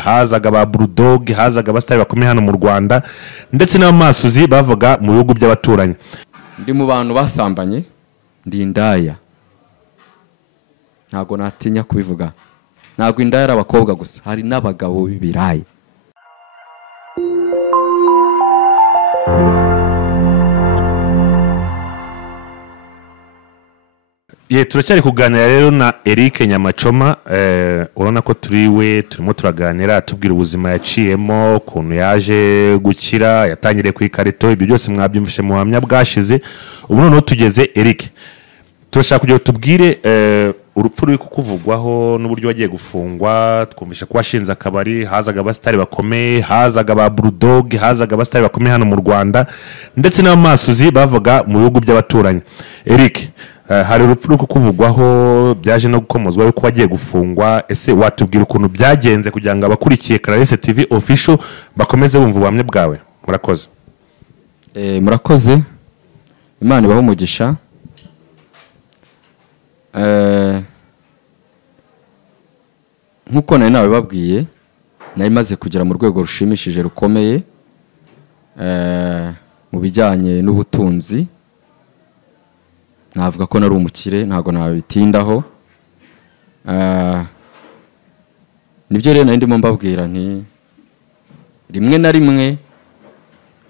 hazaga ba Bulldog, hazaga abastari bakomeye hano mu Rwanda ndetse n'abamasuzi bavaga mu bihugu by'abaturanyi. Ndi mu bantu basambanye, ndi indaya. Ntago natinya kubivuga. Ntago indaya ari abakobwa gusa, hari n'abagabo b'ibirayi. Turacyari kuganira rero na Eric Nyamachoma. Urabona ko turimo turaganira tubwira ubuzima yaciyemo, ukuntu yaje gukira, yatangiriye ku ikarito, ibyo byose mwabyumvishe mu buhamya bwashize. Ubu noneho tugeze Eric, turashaka kugira tubwire urupfu ruri kukuvugwaho n'uburyo wagiye gufungwa. Twumvisha ko washinze akabari, hazaga abastari bakomeye, hazaga ba Bulldog, hazaga abastari bakomeye hano mu Rwanda ndetse n'abamasuzi bavaga mu bihugu by'abaturanyi. Eric, hari urupfu ruri kukuvugwaho, byaje no gukomozwa yuko wagiye gufungwa. Ese watubwira ukuntu byagenze kugira ngo abakurikiye Clarisse TV official bakomeze bumva ubuhamya bwawe? Murakoze. Murakoze. Imana ibaho umugisha. Nkuko nari nawe babwiye, nari maze kugera mu rwego rushimishije rukomeye mu bijyanye n'ubutunzi. Navuga ko nari umukire, ntago nabitindaho. Nibyo rero nari ndimo mbabwira nti rimwe na rimwe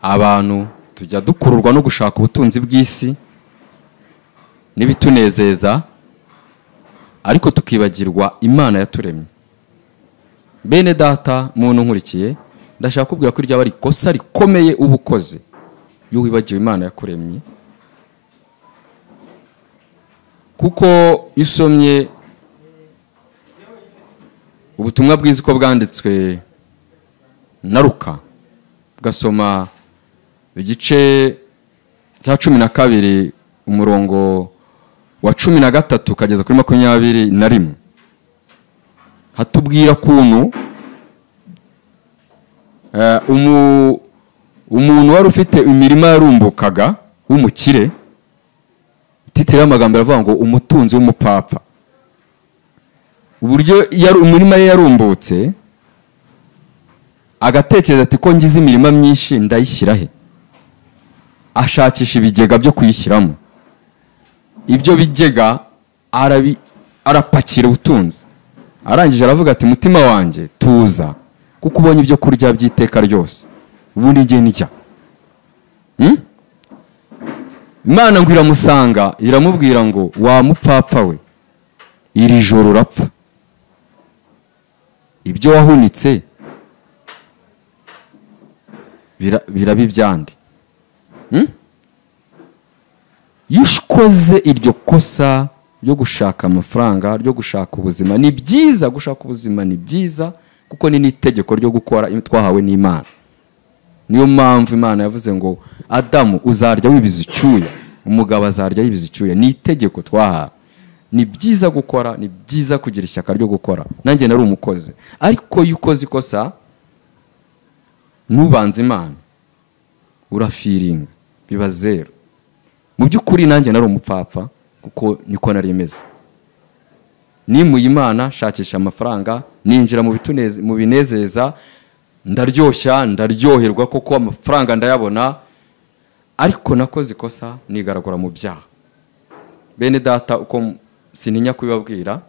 abantu tujya dukururwa no gushaka ubutunzi bw'isi n'ibitunezeza, ariko tukibagirwa Imana yaturemye. Bene data muntu nkurikiye, ndashaka kubwira ko iryo ari ikosa rikomeye ubukoze yo wibagiwe Imana yakuremye. Kuko isomye ubutumwa bwiza uko bwanditswe na Luka, ugasoma igice cya 12 umurongo wa 13 kageza kuri 21, hatubwira kuntu umuntu wari ufite imirima yarumbukaga w'umukire. Titira amagambo aravuga ngo umutunzi w'umupapa. Uburyo umurima ye yarumbutse, agatekereza ati ko ngize imirima myinshi ndayishyira he? Ashakisha ibigega byo kuyishyiramo. Ibyo bigega arapakira ubutunzi. Arangije aravuga ati mutima wanjye tuza, kuko ubonye ibyo kurya by'iteka ryose, ubundi ngiye nijya. Imana ngo iramusanga, iramubwira ngo wa mupfapfa we, iri joro urapfa. Ibyo wahunitse birabibyande. Iyo ukoze iryo kosa ryo gushaka amafaranga, ryo gushaka ubuzima, ni byiza gushaka ubuzima, ni byiza kuko ni n'itegeko ryo gukora twahawe n'Imana. Niyo mpamvu Imana yavuze ngo Adamu uzarya wibiza icyuya, umugabo azarya yibiza icyuya. Ni itegeko twahawe. Ni byiza gukora, ni byiza kugira ishyaka ryo gukora. Nanjye nari umukozi, ariko iyo ukoze ikosa nubanze Imana urafiringa biba zero. Mu by'ukuri nanjye nari umupfapfa kuko niko nari meze. Nimuye Imana, shakisha amafaranga, ninjira mu binezeza, ndaryoshya, ndaryoherwa kuko amafaranga ndayabona, ariko nakoze ikosa nigaragura mu byaha. Bene data, uko sininya kubibabwira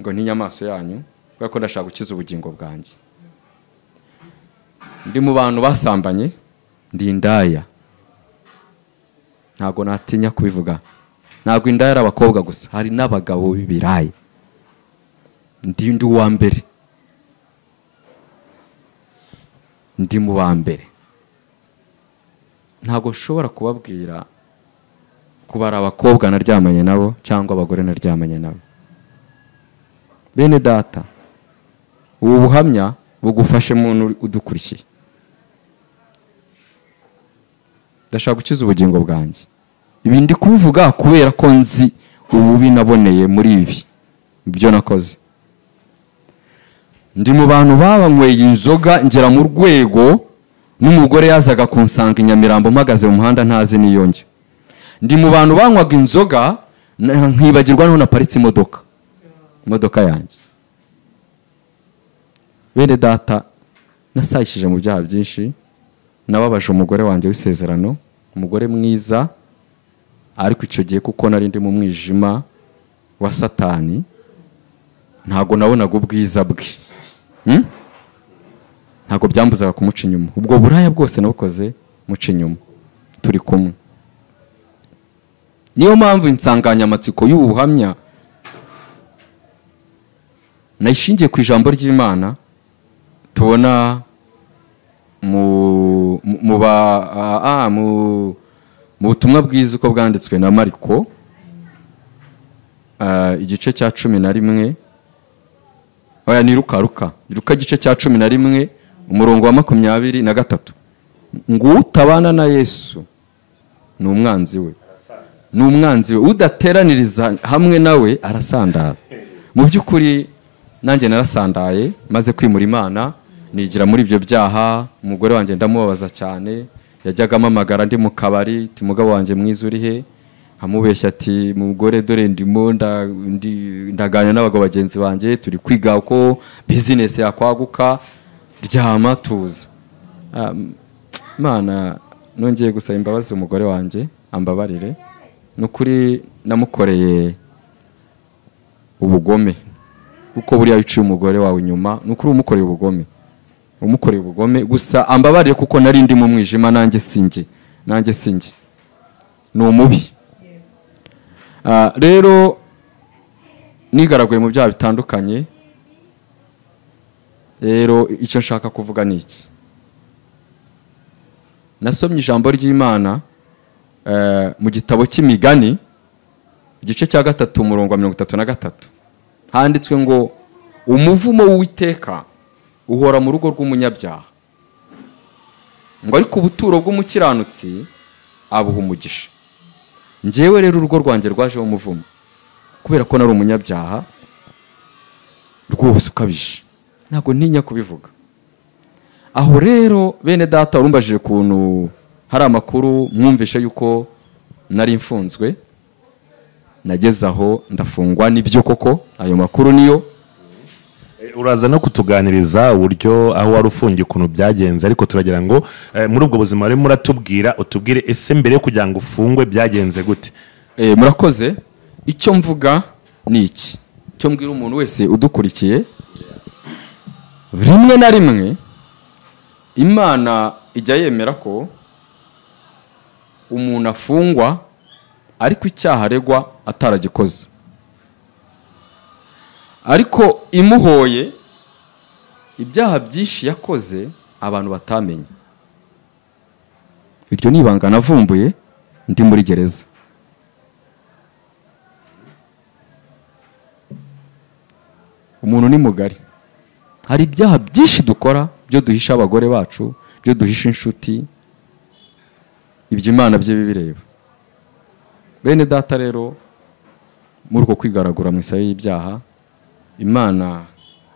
ngo ntinya amaso yanyu, kuko ndashaka gukiza ubugingo bwanjye. Ndi mu bantu basambanye, ndi indaya. Ntago natinya kubivuga. Ntago indaya ari abakobwa gusa, hari n'abagabo b'ibirayi. Ndi uwa mbere. Ndi mu ba mbere. Ntago nshobora kubabwira kubara abakobwa naryamanye nabo cyangwa abagore naryamanye nabo. Bene data, ubu buhamya bugufashe muntu udukurikiye. Ndashaka gukiza ubugingo bwanjye. Ibi ndi kubivuga kubera ko nzi ububi naboneye muri ibi byo nakoze. Ndi mu bantu babanyweye inzoga ngera mu rwego n'umugore yazaga kunsanga Nyamirambo mpagaze mu muhanda ntazi niyonge. Ndi mu bantu banywaga inzoga nkibagirwa n'aho naparitse imodoka yanjye. bene data nasayishije mu byaha byinshi, nababaje umugore wanjye w'isezerano, umugore mwiza, ariko icyo gihe kuko nari ndi mu mwijima wa Satani ntago nabonaga ubwiza bwe, ntago byambuzaga kumuca inyuma. Ubwo buraya bwose nabukoze muca inyuma turi kumwe. Niyo mpamvu insanganyamatsiko y'ubu buhamya nayishingiye ku ijambo ry'Imana tubona mu butumwa bwiza uko bwanditswe na Mariko igice cya 11, oya ni Luka igice cya 11 umurongo wa 23, ngo utabana na Yesu ni umwanzi we, udateraniriza hamwe nawe arasandaza. Mu by'ukuri nanjye narasandaye maze kwimura Imana, nigira muri ibyo byaha. Umugore wanjye ndamubabaza cyane, yajyaga amamagara ndi mu kabari, ati mugabo wanjye mwiza uri he, amubeshya ati mugore dore ndimo ndaganira n'abagabo bagenzi banjye, turi kwiga uko business yakwaguka, ryama tuza. Imana nongeye gusaba imbabazi umugore wanjye ambabarire, nukuri namukoreye ubugome, kuko buriya wiciye umugore wawe inyuma, nukuri umukoreye ubugome, gusa ambabarire kuko nari ndi mu mwijima, nanjye sinjye ni umubi. Rero nigaraguye mu byaha bitandukanye. Rero icyo nshaka kuvuga ni iki: nasomye ijambo ry'Imana mu gitabo cy'Imigani igice cya 3 umurongo wa 33, handitswe ngo umuvumo w'Uwiteka uhora mu rugo rw'umunyabyaha, ngo ariko ubuturo bw'umukiranutsi abuha umugisha. Njyewe rero urugo rwanjye rwajeho umuvumo kubera ko nari umunyabyaha rwose ukabije, ntabwo ntinya kubivuga. Aho rero bene data urumbajije kuntu hari amakuru mwumvishe yuko nari mfunzwe, nageze aho ndafungwa, nibyo koko ayo makuru niyo. Uraza no kutuganiriza uburyo aho wari ufungiye ukuntu byagenze, ariko turagira ngo muri ubwo buzima rero muratubwira, utubwire ese mbere yo kugira ngo ufungwe byagenze gute? Murakoze. Icyo mvuga ni iki, icyo mbwira umuntu wese udukurikiye, rimwe na rimwe Imana ijya yemera ko umuntu afungwa ariko icyaha aregwa ataragikoze, ariko imuhoye ibyaha byinshi yakoze abantu batamenye. Iryo ni ibanga navumbuye ndi muri gereza. Umuntu ni mugari, hari ibyaha byinshi dukora, byo duhisha abagore bacu, byo duhisha inshuti, ibyo Imana bye bibireba. Bene data rero muri uko kwigaragura mu isaha y'ibyaha, Imana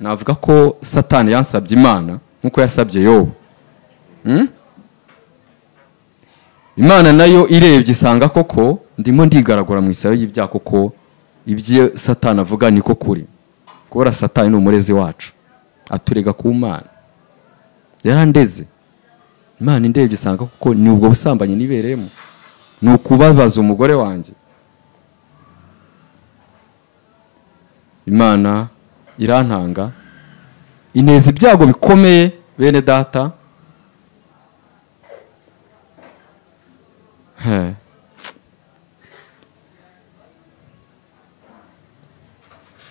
navuga ko Satani yansabye Imana nkuko yasabye Yobu. Imana nayo irebye isanga koko ndimo ndigaragura mu isaha y'ibyaha, koko ibyo Satani avuga niko kuri. Kubera Satani ni umurezi wacu, aturega ku Mana. Yarandeze. Imana indebye isanga koko ni ubwo busambanyi nibereyemo, ni ukubabaza umugore wanjye. Imana irantanga, ineza ibyago bikomeye bene data.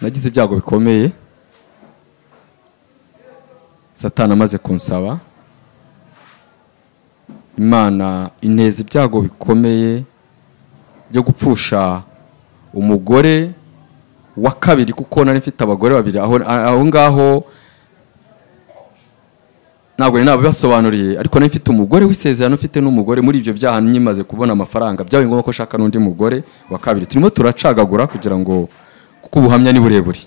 Nagize ibyago bikomeye, Satani amaze kunsaba. Imana ineza ibyago bikomeye byo gupfusha umugore wa kabiri, kuko nari mfite abagore babiri aho ngaho, ntabwo nabibasobanuriye, ariko nari mfite umugore w'isezerano, mfite n'umugore. Muri ibyo byaha nyimaze kubona amafaranga, byabaye ngombwa ko shaka n'undi mugore wa kabiri. Turimo turacagagura kugira ngo, kuko ubuhamya ni burebure,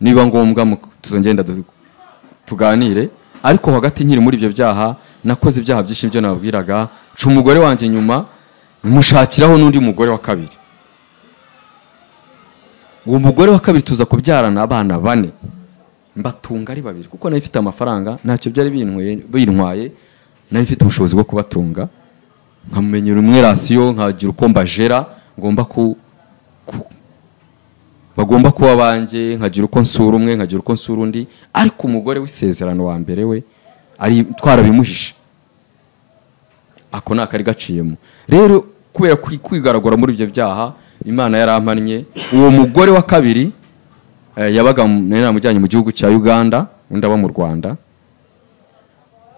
niba ngombwa tuzongenda tuganire. Ariko hagati nkiri muri ibyo byaha nakoze ibyaha byinshi byo nabwiraga, nca umugore wanjye nyuma mushakiraho n'undi mugore wa kabiri. Uwo mugore wa kabiri tuza kubyarana abana 4. mbatunga ari babiri kuko nari mfite amafaranga ntacyo byari bintwaye nari mfite ubushobozi bwo kubatunga nkamenyera umwe rasiyo nkagira uko mbajera ngomba bagomba kuba banjye nkagira uko nsura umwe nkagira uko nsura undi ariko umugore w'isezerano wa mbere we ari twarabimuhishe ako nakari gaciyemo rero kubera kwigaragura muri ibyo byaha Imana yarampannye uwo mugore wa kabiri yabaga namujyanye mu gihugu cya Uganda undi aba mu Rwanda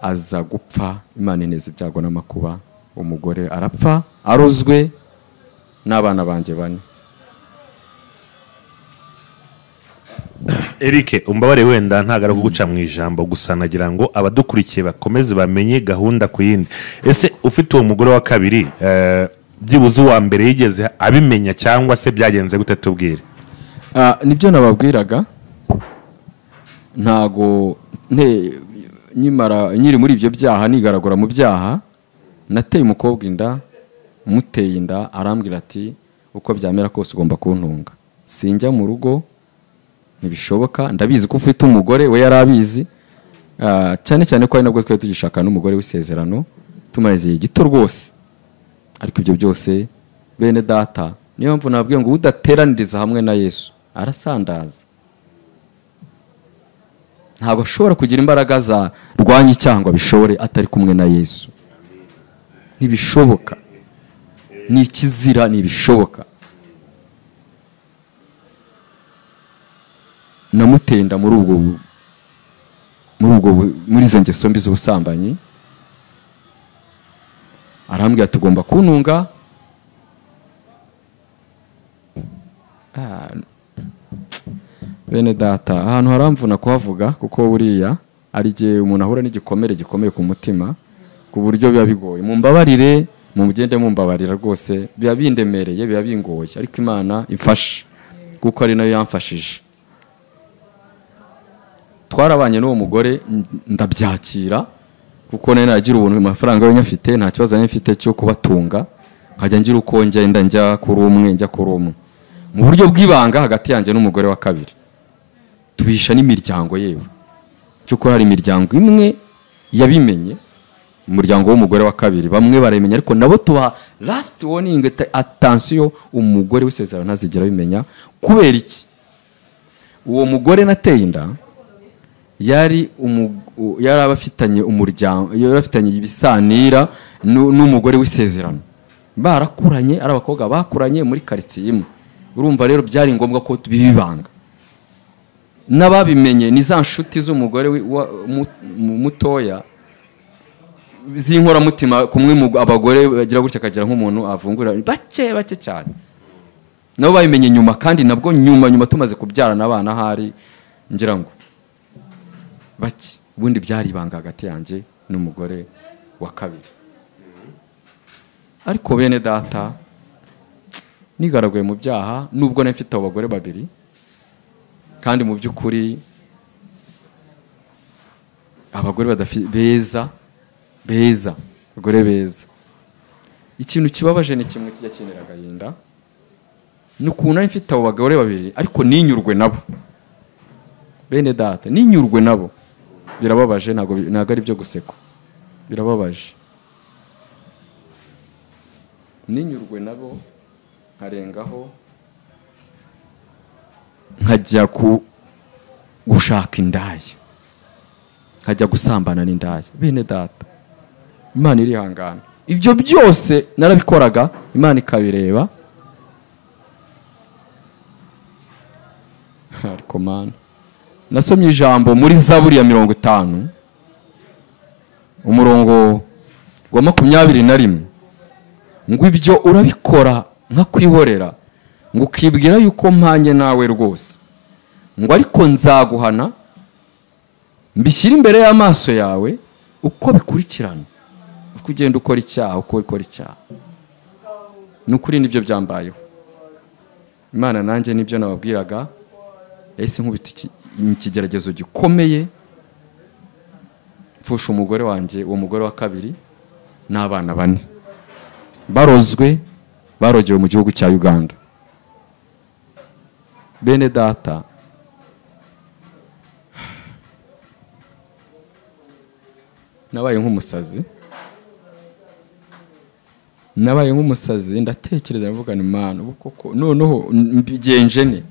aza gupfa Imana ineza ibyago n'amakuba umugore arapfa arozwe n'abana banjye bane. Eric umbabare wenda ntagara kuguca mu ijambo gusa nagira ngo abadukurikiye bakomeze bamenye gahunda ku yindi. Ese ufite uwo mugore wa kabiri byibuze uwa mbere yigeze abimenya cyangwa se byagenze gute tubwire? Nibyo nababwiraga ntago nyiri muri ibyo byaha nigaragura mu byaha nateye umukobwa inda muteye inda arambwira ati uko byamera kose ugomba kuntunga sinjya mu rugo ntibishoboka ndabizi ko ufite umugore we yarabizi cyane cyane ko ari nabwo twari tugishaka n'umugore w'isezerano tumaze gito rwose ariko ibyo byose bene data niyo mpamvu nababwiye ngo udateraniriza hamwe na Yesu arasandaza ntabwo ashobora kugira imbaraga za rwanya icyaha bishobore atari kumwe na Yesu ntibishoboka ni ikizira ntibishoboka namutenda muri izo ngeso mbi z'ubusambanyi arambwira tugomba kuntunga bene data ahantu haramvuna kuhavuga kuko buriya ari gihe umuntu ahura n'igikomere gikomeye ku mutima ku buryo biba bigoye mumbabarire mugende mumbabarira rwose biba bindemereye biba bingoye ariko Imana imfashe kuko ari nayo yamfashije twarabanye n'uwo mugore ndabyakira kuko nari nagira ubuntu amafaranga yo nyafite nta kibazo nari mfite cyo kubatunga nkajya ngira uko ngenda njya kuri umwe mu buryo bw'ibanga hagati yanjye n'umugore wa kabiri tubisha n'imiryango yewe cyuko hari imiryango imwe yabimenye umuryango w'umugore wa kabiri bamwe baremenya ariko nabo tuba last warning attention umugore w'isezerano ntazigera bimenya kubera iki uwo mugore nateye inda yari abafitanye umuryango yari afitanye ibisanira n'umugore w'isezerano barakuranye ari abakobwa bakuranye muri quartier imwe urumva rero byari ngombwa ko bibibanga n'ababimenye ni za nshuti z'umugore mutoya zinkora mutima kumwe abagore bagira gutya kagira nk'umuntu avungura bake cyane nabo babimenye nyuma kandi nabwo nyuma tumaze kubyarana abana hari ngira ngo bake ubundi byari ibanga hagati yanjye n'umugore wa kabiri ariko bene data nigaraguye mu byaha nubwo nari mfite abagore babiri kandi mu by'ukuri abagore beza abagore beza ikintu kibabaje ni kimwe kijya kinera agahinda ni ukuntu nari mfite abo bagore babiri ariko ninyurwe nabo bene data ninyurwe nabo birababaje ntago ari byo gusekwa birababaje ninyurwe nabo nkarengaho nkajya gushaka indaya nkajya gusambana n'indaya bene data Imana irihangana ibyo byose narabikoraga Imana ikabireba ariko man nasomye ijambo muri Zaburi ya 50 umurongo wa 21 ngo ibyo urabikora nkakwihorera ngo ukibwira yuko mpanye nawe rwose ngo ariko nzaguhana mbishyira imbere y'amaso yawe uko bikurikirana uko ugenda ukora icyaha uko ukora icyaha n'ukuri nibyo byambayeho Imana nanjye nibyo nababwiraga ese nkubita ikigeragezo gikomeye mfusha umugore wanjye uwo mugore wa kabiri n'abana 4 barogewe mu gihugu cya Uganda bene data nabaye nk'umusazi ndatekereza ndavuga ni Mana ubu koko noneho mbigenje ne.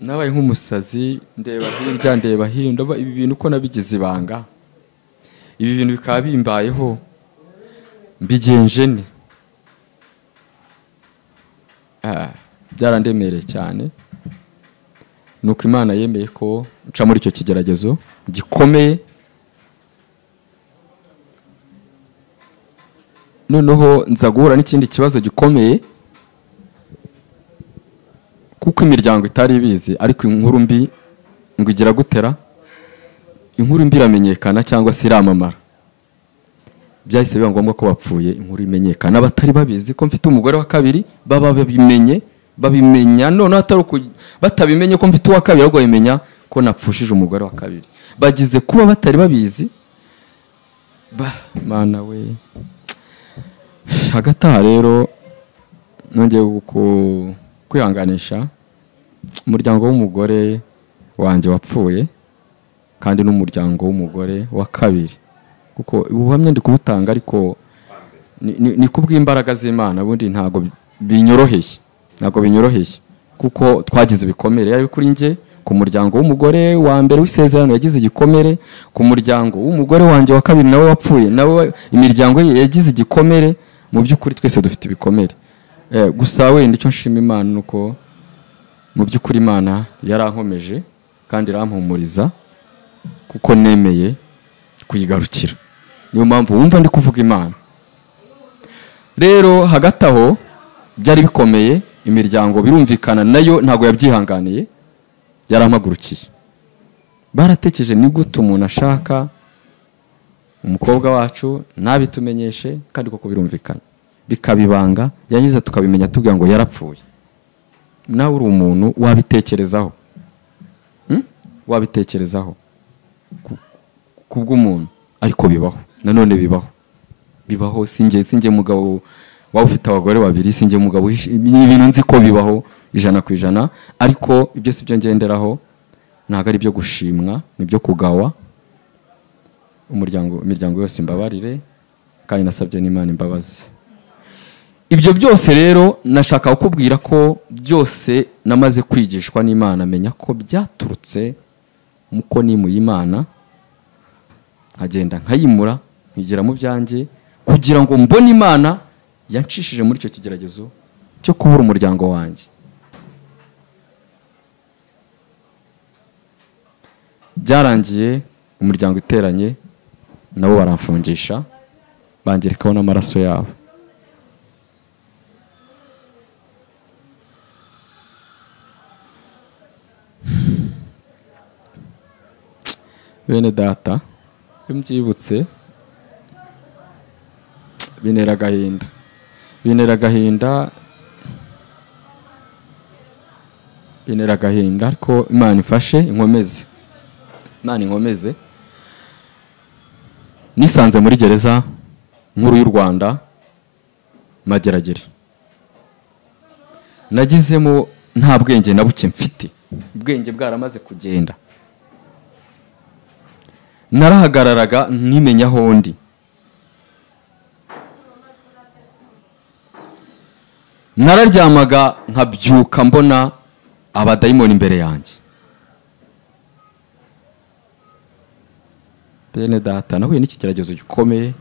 Nabaye nk'umusazi ndeba hirya ndeba hino ndava ibi bintu uko nabigize ibanga, ibi bintu bikaba bimbayeho mbigenje ne. Byarandemereye cyane, nuko Imana yemeye ko nca muri icyo kigeragezo gikomeye. Noneho nza guhura n'ikindi kibazo gikomeye, kuko imiryango itari ibizi, ariko inkuru mbi ngo igira gutera, inkuru mbi iramenyekana cyangwa se iramamara. Byahise biba ngombwa ko bapfuye inkuru imenyekana, abatari babizi ko mfite umugore wa kabiri baba babimenya none batabimenye ko mfite uwa kabiri, ahubwo bimenya ko napfushije umugore wa kabiri. Bagize kuba batari babizi, Mana we. Hagati aha rero nongeye kwihanganisha umuryango w'umugore wanjye wapfuye, kandi n'umuryango w'umugore wa kabiri, kuko ubuhamya ndi kubutanga ariko ni kubw'imbaraga z'Imana. Ubundi ntago binyoroheye kuko twagize ibikomere, yari kuri nge ku muryango w'umugore wa mbere w'isezerano yagize igikomere, ku muryango w'umugore wanjye wa kabiri nawe wapfuye nawe imiryango ye yagize igikomere. Mu by'ukuri twese dufite ibikomere, gusa wenda icyo nshima Imana nuko mu by'ukuri Imana yarankomeje kandi irampumuriza, kuko nemeye kuyigarukira. Niyo mpamvu wumva ndi kuvuga Imana. Rero hagati aho byari bikomeye, imiryango birumvikana nayo ntago yabyihanganiye, yarampagurukiye. Baratekereje ni gute umuntu ashaka umukobwa wacu nabitumenyeshe, kandi koko birumvikana bikabibanga, yangiza tukabimenya tubwira ngo yarapfuye. Nawe uri umuntu wabitekerezaho, wabitekerezaho kubw'umuntu, ariko bibaho, nanone bibaho. Sinjye mugabo wawe ufite abagore babiri, sinjye mugabo, ni ibintu nzi ko bibaho 100%, ariko ibyo si byo ngenderaho, ntago ari byo gushimwa, ni byo kugawa. Imiryango yose imbabarire, kandi nasabye n'Imana imbabazi. Ibyo byose rero nashaka kukubwira ko byose namaze kwigishwa n'Imana, menya ko byaturutse muko nimuye Imana, nkagenda nkayimura nkigira mu byanjye, kugira ngo mbone Imana yancishije muri icyo kigeragezo cyo kubura umuryango wanjye. Byarangiye umuryango iteranye, nabo baramfungisha, bangerekaho n'amaraso yabo. Bene data, iyo mbyibutse binera agahinda, ariko Imana ifashe inkomeze. Nisanze muri gereza nkuru y'u Rwanda Mageragere. Nagezemo nta bwenge na buke mfite, ubwenge bwaramaze kugenda. Narahagararaga nimenya aho ndi. Nararyamaga nkabyuka mbona abadayimoni imbere yanjye. Bene data, nahuye n'ikigeragezo gikomeye.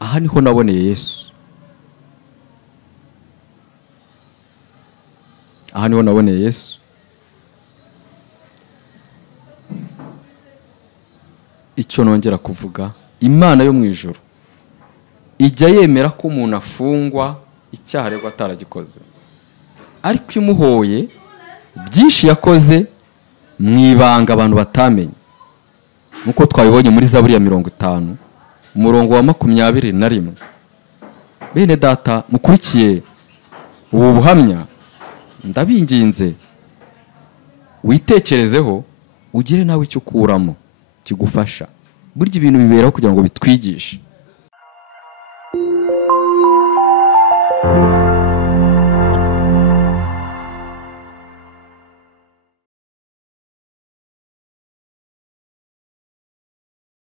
Aha niho naboneye Yesu. Icyo nongera kuvuga, Imana yo mu ijuru ijya yemera ko umuntu afungwa icyaha ariko ataragikoze, ariko imuhoye byinshi yakoze mwibanga abantu batamenye. Nuko twabibonye muri Zaburi ya 50 umurongo wa 21. Bene data mukurikiye ubu buhamya, ndabinginze witekerezeho, ugire nawe icyo kuramo kigufasha. Burya ibintu biberaho kugira ngo bitwigishe.